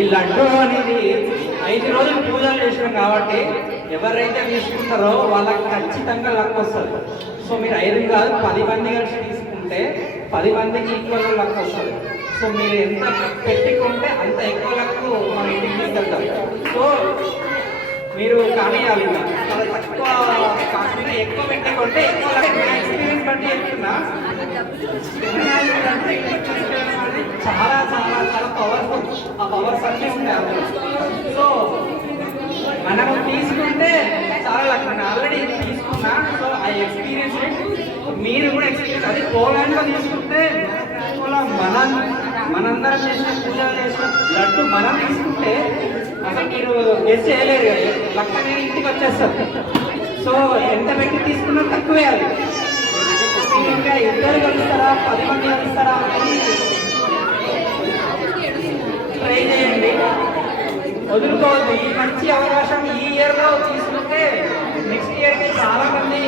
ఈ లడ్డు అనేది ఐదు రోజులు పూజలు చేసినాం కాబట్టి ఎవరైతే తీసుకుంటారో వాళ్ళకి ఖచ్చితంగా లక్ వస్తుంది. సో మీరు ఐదు కాదు పది మంది కలిసి తీసుకుంటే పది మందికి ఈక్వల్ లక్ వస్తుంది. సో మీరు ఎంత పెట్టుకుంటే అంత ఎక్కువ లక్ మన ఇంటికి తీసుకెళ్తారు. సో మీరు కానియాలి అలా చాలా తక్కువ కాకుండా ఎక్కువ పెట్టుకుంటే ఎక్కువ లక్. ఎక్స్పీరియన్స్ బట్టి చెప్తున్నా. చాలా చాలా చాలా పవర్ఫుల్ ఆ పవర్స్ అన్నీ ఉంటాయి సో మనం తీసుకుంటే చాలా లక్ ఆల్రెడీ తీసుకున్నా సో ఆ ఎక్స్పీరియన్స్ మీరు కూడా ఎక్స్పీరియన్స్ అది పోలాండ్లో తీసుకుంటే మనం మనందరం చేసిన పూజలు చేసిన లడ్డు మనం తీసుకుంటే అసలు మీరు గెస్ట్ చేయలేరు కదా. లక్ అనేది ఇంటికి వచ్చేస్తారు సో ఎంత పెట్టి తీసుకున్నా తక్కువే అది. ఇంకా ఇద్దరు కలుస్తారా? పది మంది కలుస్తారా? అనేది ట్రై చేయండి. వదులుకోవద్దు. ఈ మంచి అవకాశం ఈ ఇయర్లో తీసుకుంటే నెక్స్ట్ ఇయర్కి చాలా మంది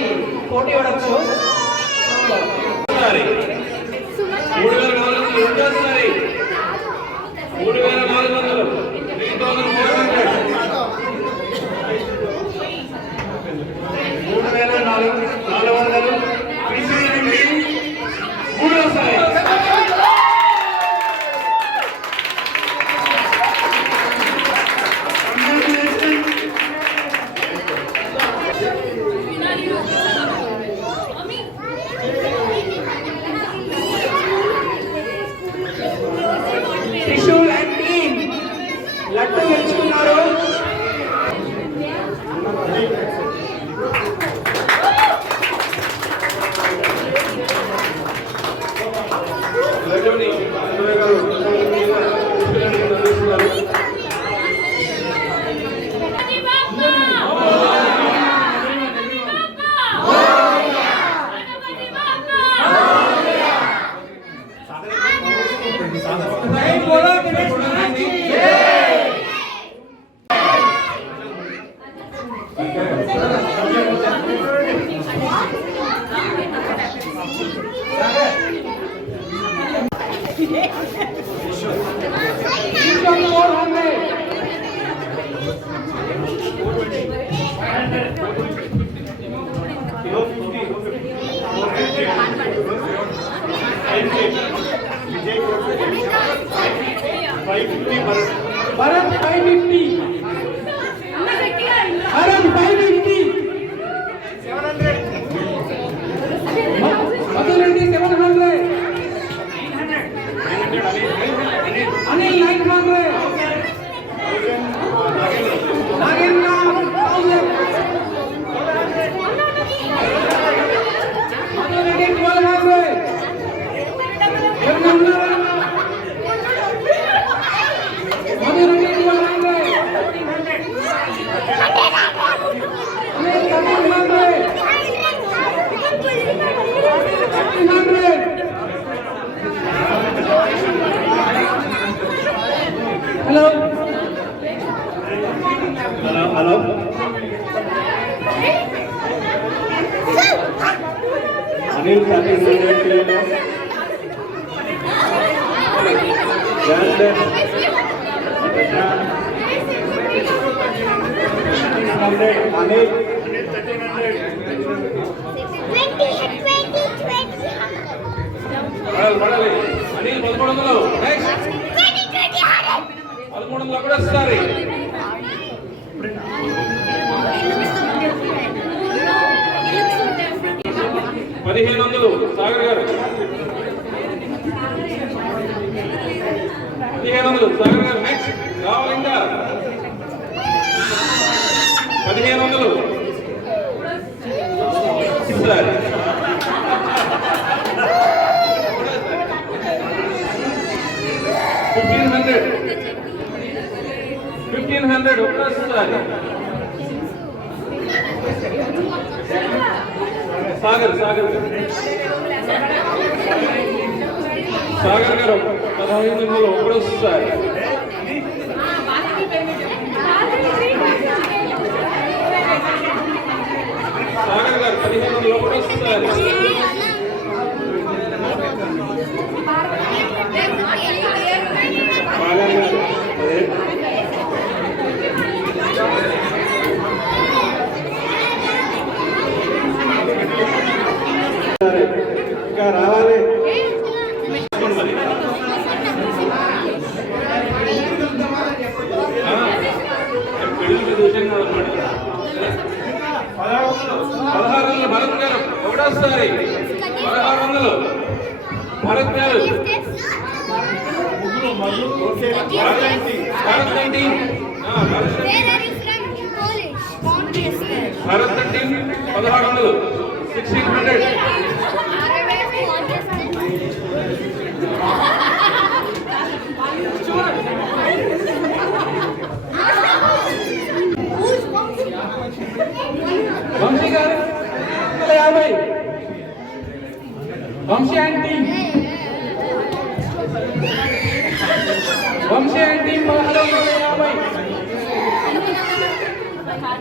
పోటీ పడవచ్చు మూడు వేల Yeah. పదమూడు వందలు నెక్స్ట్ పదమూడు వందలు కూడా వస్తారు పదిహేను వందలు. సాగర్ గారు. పదిహేను వందలు. సాగర్ గారు నెక్స్ట్ కావాలి పదిహేను వందలు. Sir fifteen hundred fifteen hundred ఒక్కసారి. సాగర్ సాగర్. సాగర్ గారు పదహైదు వందలు ఒకటోసారి సాగర్ గారు పదిహేను వందలు ఒకటోసారి Sagar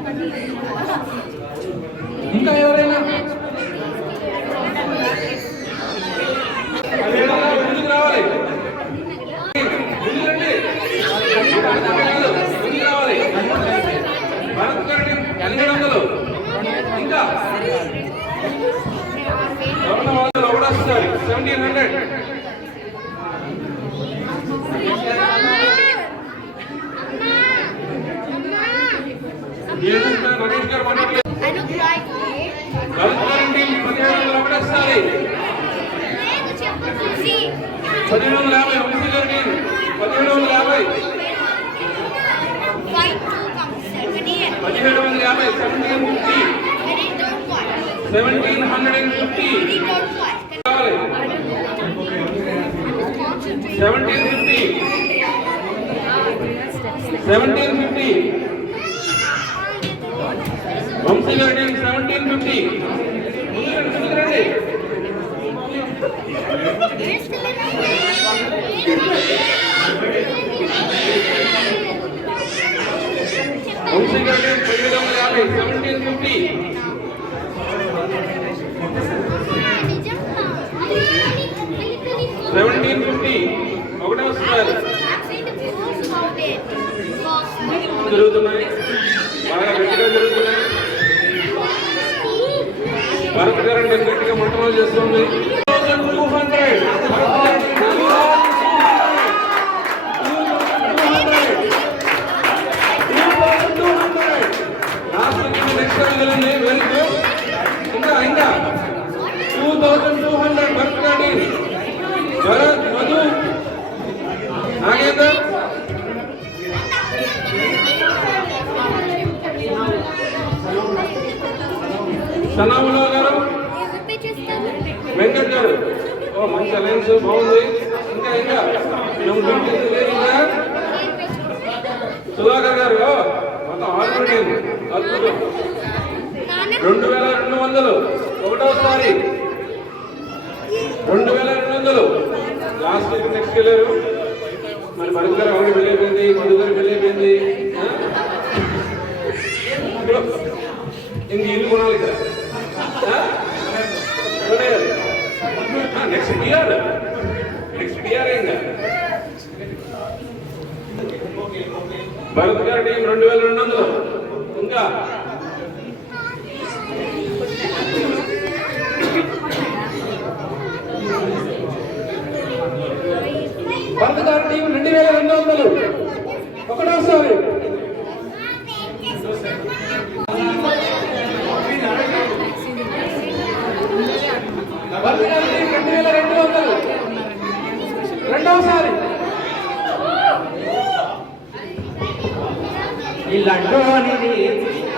Tadi? Seventeen hundred and fifty Very don't fight. కావాలి seventeen fifty seventeen fifty Vamshi గారి సెవెంటీన్ ఫిఫ్టీ రండి వంశీ గారి పదిహేడు వందల యాభై సెవెంటీన్ ఫిఫ్టీ సెవెంటీన్ ఫిఫ్టీ ఒకటో సార్ జరుగుతున్నాయి బాగా గట్టిగా జరుగుతున్నాయి భరత్ గారు అంటే గట్టిగా మొట్టమొదటి చేస్తుంది టూ హండ్రెడ్ ఇంకా ఇంకా two thousand two hundred Bharat గారి భరత్ మధు నాగేందర్ సనాములో గారు వెంకట్ గారు ఓ మంచి అలయన్స్ బాగుంది ఇంకా ఇంకా మేము గుర్తింపు లేదు ఇంకా సుధాకర్ గారు ఓ, మొత్తం ఆల్రెడీ అద్భుతం రెండు వేల రెండు వందలు ఒకటోసారి రెండు వేల రెండు వందలు లాస్ట్ వీక్ నెక్స్ట్ వెళ్ళారు మరి మరుగు గారు ఆవిడ వెళ్ళిపోయింది మధు గారు వెళ్ళిపోయింది ఆ? ఇంక ఇల్లు కొనాలి కదా నెక్స్ట్ ఇయర్ నెక్స్ట్ ఇయర్ ఇంకా భరత్ గారి టీం రెండు వేల రెండు వందలు ఇంకా భరత్ గారి టీం రెండు వేల రెండు వందలు. ఒకటోసారి. రెండు వేల రెండు వందలు రెండవసారి. ఈ లడ్డు అనేది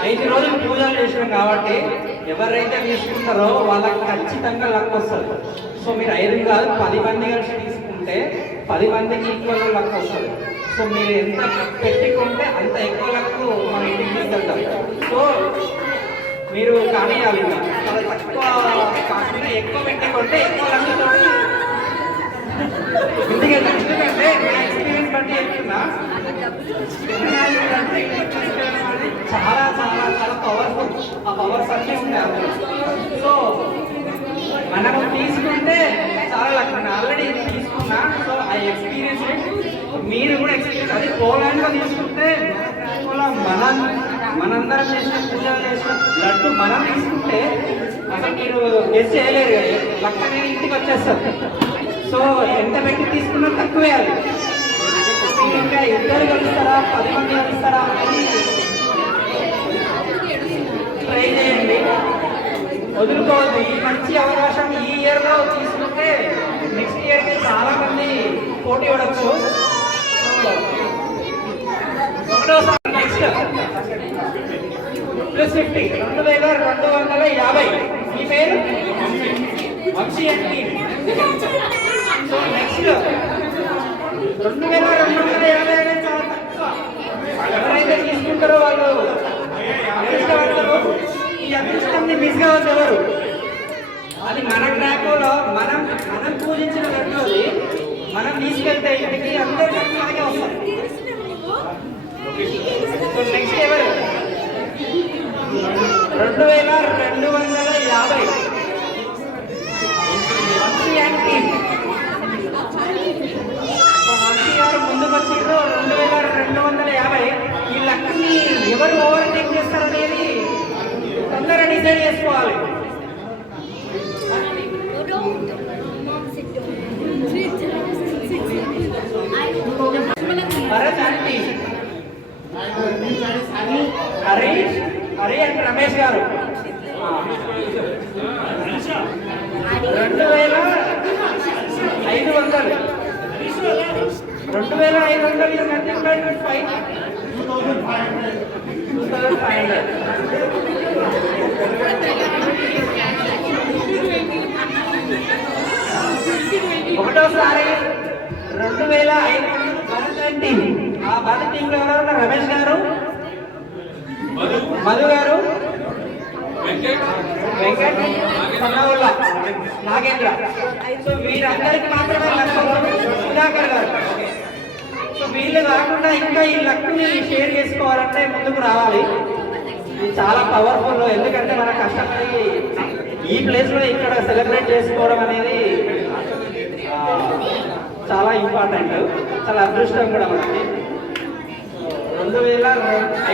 ఐదు రోజులు పూజలు చేసినాం కాబట్టి ఎవరైతే తీసుకుంటారో వాళ్ళకి ఖచ్చితంగా లక్ వస్తుంది. సో మీరు ఐదు కాదు పది మంది కలిసి తీసుకుంటే పది మందికి ఈక్వల్ లక్ వస్తుంది. సో మీరు ఎంత పెట్టుకుంటే అంత ఎక్కువ లక్ మన ఇంటికి తీసుకెళ్తారు. సో మీరు కానియాలి తక్కువ కాకుండా ఎక్కువ పెట్టుకుంటే ఎక్కువ లక్ ఎందుకంటే ఎందుకంటే నా ఎక్స్పీరియన్స్ బట్టి చెప్తున్నా. చాలా చాలా చాలా పవర్ఫుల్ ఆ పవర్స్ అన్నీ ఉంటాయి అందులో. సో మనము తీసుకుంటే చాలా లక్షణ ఆల్రెడీ తీసుకున్నా. సో ఆ ఎక్స్పీరియన్స్ మీరు కూడా ఎక్స్పీరియన్స్ అది పోలాండ్లో తీసుకుంటే మన మనందరం చేసిన పూజలు చేసిన లడ్డు మనం తీసుకుంటే అసలు మీరు గెస్ట్ చేయలేరు కదా లక్క నేను ఇంటికి వచ్చేస్తారు. సో ఎంత పెట్టి తీసుకున్నా తక్కువే అది. ఇంకా ఇద్దరు కలుస్తారా పది మంది కలుస్తారా అని ట్రై చేయండి. వదులుకోవద్దు. ఈ మంచి అవకాశం ఈ ఇయర్లో తీసుకుంటే నెక్స్ట్ ఇయర్కి చాలా మంది పోటీ పడవచ్చు ఒకటోసారి నెక్స్ట్ పడచ్చు ఫిఫ్టీ రెండు వేల రెండు వందల యాభై. మీ పేరు? వంశీ అండి. సో నెక్స్ట్ రెండు వేల రెండు వందల యాభై అనేది చాలా తక్కువ. ఎవరైతే తీసుకుంటారో వాళ్ళు. ఈ అదృష్టాన్ని మిస్ కావద్దు ఎవరు. అది మన ట్రాక్లో మనం మనం పూజించిన అది. మనం తీసుకెళ్తే ఇంటికి అందరికీ అలాగే వస్తాం సో నెక్స్ట్ ఎవరు? రెండు వేల రెండు వందల యాభై వంశీ అండ్ టీమ్ వంశీ గారు ముందుకు వచ్చిండ్రు రెండు వేల రెండు వందల యాభై ఈ లక్ష్మి ఎవరు ఓవర్టేక్ చేస్తారనేది తొందరగా డిసైడ్ చేసుకోవాలి భరత్ అండ్ టీమ్ హరీష్ అంటే రమేష్ గారు. రెండు వేల ఐదు వందలు. రెండు వేల ఐదు వందలు ఇది nothing but five two thousand five hundred ఒకటోసారి రెండు వేల ఐదు వందలు భరత్ అండ్. ఆ భరత్ టీంలో ఎవరు రమేష్ గారు. మధు గారు? వెంకట్? వెంకట్ నాగేంద్ర? సో వీరందరికి మాత్రమే సుధాకర్ గారు. సో వీళ్ళు కాకుండా ఇంకా ఈ లక్ని షేర్ చేసుకోవాలంటే ముందుకు రావాలి. ఇది చాలా పవర్ఫుల్ ఎందుకంటే మన కష్టపడి ఈ ప్లేస్లో ఇక్కడ సెలబ్రేట్ చేసుకోవడం అనేది చాలా ఇంపార్టెంట్. చాలా అదృష్టం కూడా మనకి. రెండు వేల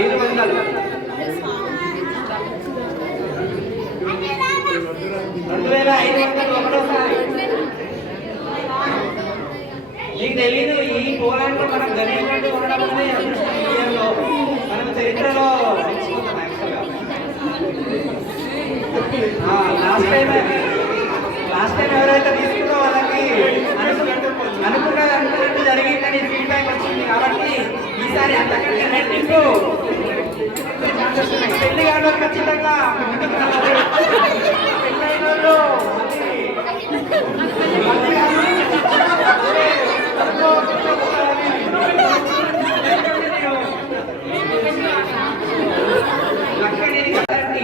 ఐదు వందలు. రెండు వేల ఐదు వందలు ఒకటోసారి. మీకు తెలీదు ఈ పోరాటం మనం గణేష్ ఉండడం అనేది అదృష్టం ఈ మనం చరిత్రలో లాస్ట్ టైం లాస్ట్ టైం ఎవరైతే తీసుకున్నారో వాళ్ళకి అనుకున్న అనుకున్నది అనుకున్నట్టు జరిగిందని ఫీడ్బ్యాక్ వచ్చింది కాబట్టి ఈసారి అంతకంటే రెట్టింపు పెళ్ళి కాని వాళ్ళు ఖచ్చితంగా ముందుకు రావాలి పెళ్ళైన వాళ్ళు మళ్ళీ- మళ్ళీ లక్కనేది కదండి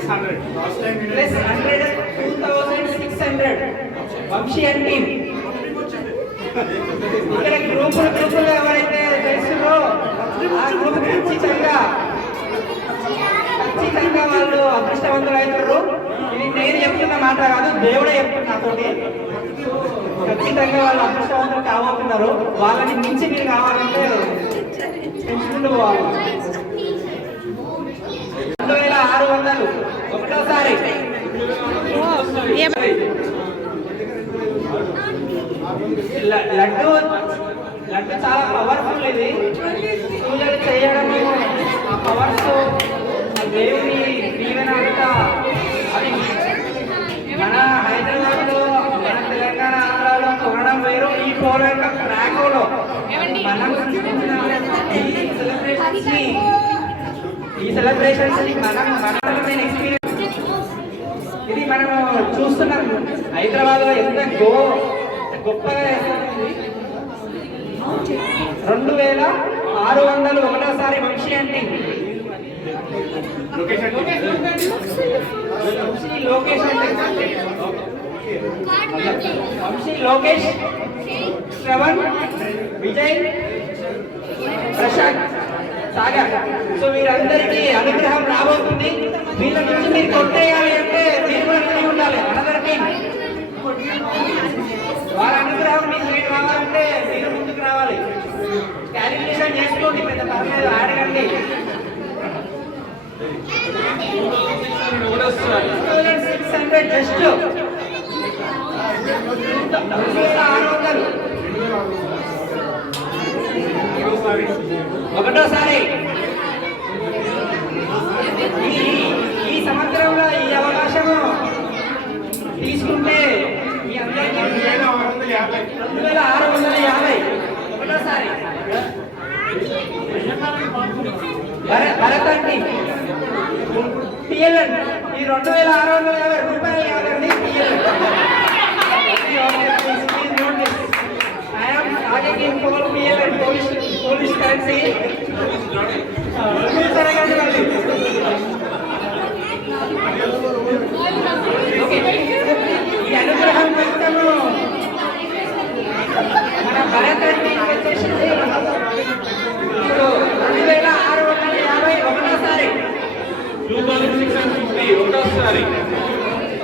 plus hundred two thousand six hundred Vamshi and team ఇక్కడ గ్రూపులు గ్రూపులు ఎవరైతే చేస్తున్నారో ఆ గ్రూప్ ఖచ్చితంగా ఖచ్చితంగా వాళ్ళు అదృష్టవంతులు అవుతారు ఇది నేను చెప్తున్న మాట కాదు దేవుడే చెప్తున్నా నాతోటి. ఖచ్చితంగా వాళ్ళు అదృష్టవంతులు కాబోతున్నారు వాళ్ళని మించి మీరు కావాలంటే పెంచుకుంటూ పోవాలి. రెండు వేల ఆరు వందలు. ఒకటోసారి లడ్డు లడ్డు చాలా పవర్ఫుల్ ఇది. పూజలు చేయడము ఆ పవర్స్ దేవుని దీవెన అంతా మన హైదరాబాద్లో మన తెలంగాణ ఆంధ్రాలో కొనడం వేరు ఈ పోలంగా క్రాకోలో మనం ఈ సెలబ్రేషన్స్ని ఈ సెలబ్రేషన్స్ని మనం మనం నేను ఎక్స్పీరియన్స్ ఇది మనం చూస్తున్నాం. హైదరాబాద్లో ఎంత గో గొప్పగా చేస్తుంది. రెండు వేల ఆరు వందలు ఒకటోసారి వంశీ అంటే. వంశీ లోకేష్ అంటే లోకేష్ శ్రవణ్ విజయ్ ప్రశాంత్ సాగర్. సో వీరందరికీ అనుగ్రహం రాబోతుంది. వీళ్ళ నుంచి మీరు కొట్టేయాలి అంటే మీరు కూడా కలిగి ఉండాలి. అందరికీ వారి అనుగ్రహం మీకు మీరు రావాలంటే మీరు ముందుకు రావాలి. క్యాలిక్యులేషన్ చేసుకోండి పెద్ద పర్లేదు ఆడగండి సిక్స్ హండ్రెడ్ జస్ట్ ఒకటోసారి. ఈ- సంవత్సరంలో ఈ అవకాశము తీసుకుంటే మీ అందరికీ రెండు వేల ఆరు వందల యాభై. ఒకటోసారి. భరతండి పిఎల్ఎన్ ఈ రెండు వేల ఆరు వందల యాభై రూపాయలు కాదండి PLN I am targeting for PLN Polish Polish currency. చూపించరగండి మళ్ళీ. Okay. ఈ అనుగ్రహం మొత్తము మన భరత్ అండి వచ్చేసింది ఇప్పుడు రెండు వేల ఆరు వందల యాభై ఒకటోసారి two thousand six hundred fifty ఒకటోసారి.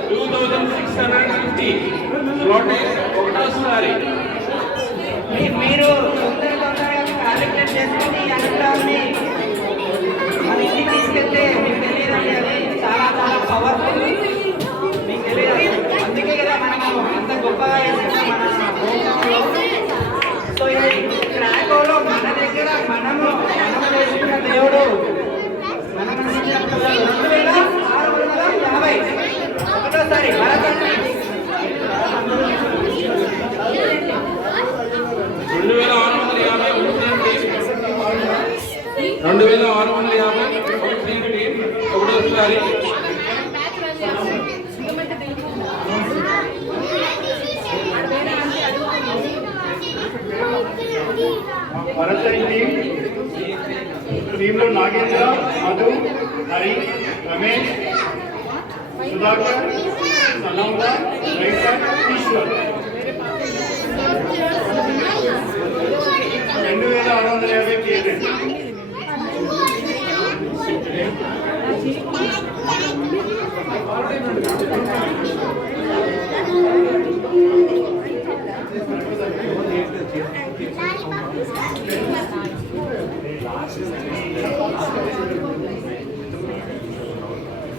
Two thousand six hundred fifty ఒకటోసారి. మీరు తొందర క్యాలిక్యులేట్ చేసుకుని అనుగ్రహాన్ని మన ఇంటికి తీసుకెళ్తే మీకు తెలియదండి అది చాలా చాలా పవర్ఫుల్ మీకు తెలియదు. అందుకే కదా మనము అంత గొప్పగా మన సో ఇది క్రాకోలో మన దగ్గర మనము మనం చేసుకున్న దేవుడు మనం అందించిన రెండు వేల ఆరు వందల యాభై ఒకటోసారి రెండు వేల ఆరు వందల యాభై ఒకటి రెండు వేల ఆరు వందల యాభై ఒకటి ఒకటోసారి భరత్ టీంలో నాగేంద్ర మధు హరి రమేష్ సుధాకర్ సనౌల వెంకట్ ఈశ్వర్ రెండు వేల ఆరు వందల యాభై కేజీ రెండు వేల ఆరు వందల యాభై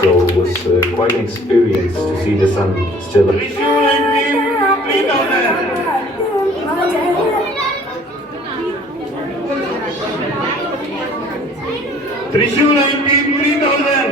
So it was uh, quite an experience to see the sun still. Trishul 19, 3000.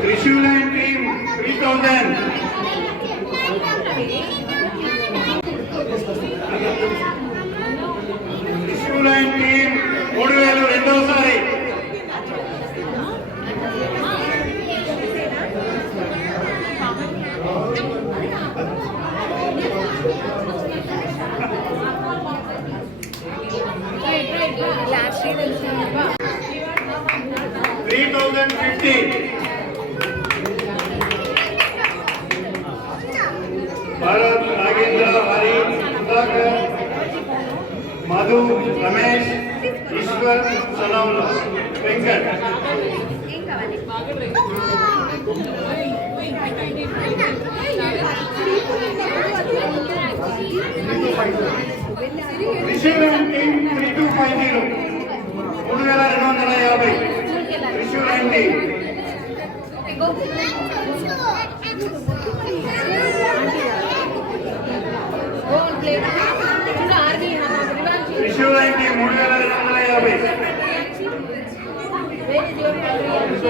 Trishula and team, 3000.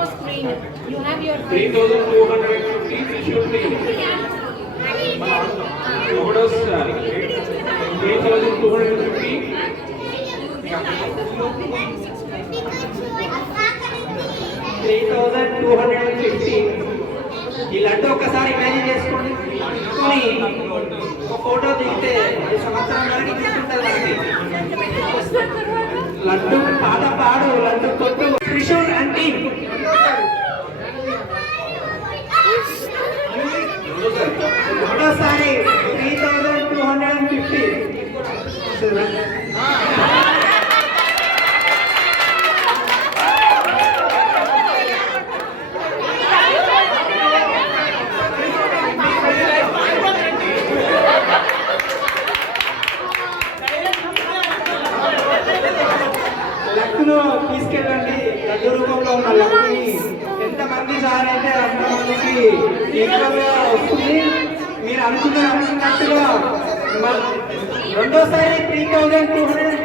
no screen. You have your 3,200 feet issued me. What was 3,250? Three thousand two hundred and fifty ఈ లడ్డు ఒక్కసారి imagine చేసుకోండి తీసుకొని ఒక photo దిగితే సంవత్సరం వరకు తీసుకుంటారు వచ్చేదా లక్ను తీసుకెళ్ళండి. రూపంలో ఉన్న లక్ని ఎంతమంది జారైతే అంతమందికి ఎక్కువగా మీరు అనుకున్న అనుకున్నట్టుగా రెండోసారి థౌజండ్ టూ హండ్రెడ్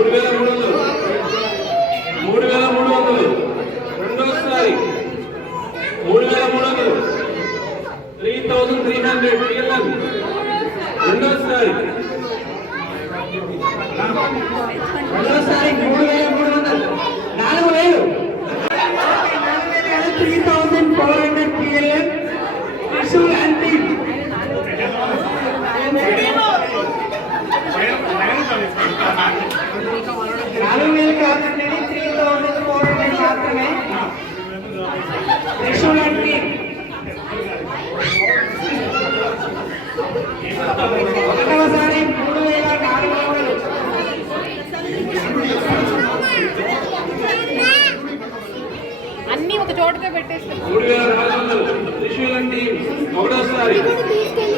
మూడు వేల మూడు వందల. Vamos dançar.